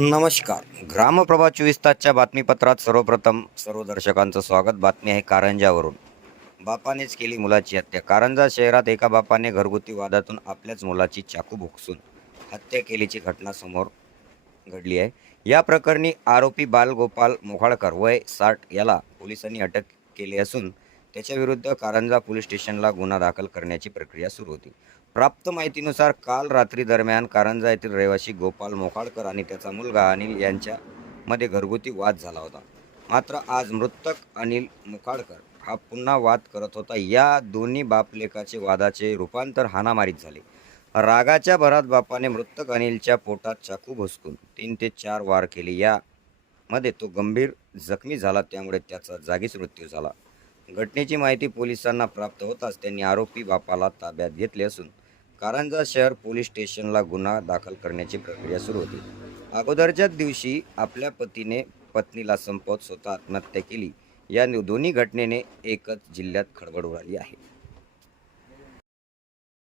नमस्कार. ग्रामप्रभा चोवीस तासच्या बातमीपत्रात सर्वप्रथम सर्व दर्शकांचं स्वागत. बातमी आहे कारंजावरून. बापानेच केली मुलाची हत्या. कारंजा शहरात एका बापाने घरगुती वादातून आपल्याच मुलाची चाकू भोकसून हत्या केल्याची घटना समोर घडली आहे. या प्रकरणी आरोपी बालगोपाल मोखाळकर वय साठ याला पोलिसांनी अटक केली असून त्याच्याविरुद्ध कारंजा पोलीस स्टेशनला गुन्हा दाखल करण्याची प्रक्रिया सुरू होती. प्राप्त माहितीनुसार काल रात्री दरम्यान कारंजा येथील रहिवासी गोपाल मोखाळकर आणि त्याचा मुलगा अनिल यांच्यामध्ये घरगुती वाद झाला होता. मात्र आज मृतक अनिल मुखाळकर हा पुन्हा वाद करत होता. या दोन्ही बापलेकाचे वादाचे रूपांतर हाणामारीत झाले. रागाच्या भरात बापाने मृतक अनिलच्या पोटात चाकू भोसकून तीन ते चार वार केले. यामध्ये तो गंभीर जखमी झाला. त्यामुळे त्याचा जागीच मृत्यू झाला. घटनेची माहिती पोलिसांना प्राप्त होताच त्यांनी आरोपी बापाला ताब्यात घेतले असून कारंजा शहर पोलीस स्टेशनला गुन्हा दाखल करण्याची प्रक्रिया सुरू होती. अगोदरच्याच दिवशी आपल्या पतीने पत्नीला संपवत स्वतः आत्महत्या केली. या दोन्ही घटनेने एकच जिल्ह्यात खळबळ उडाली आहे.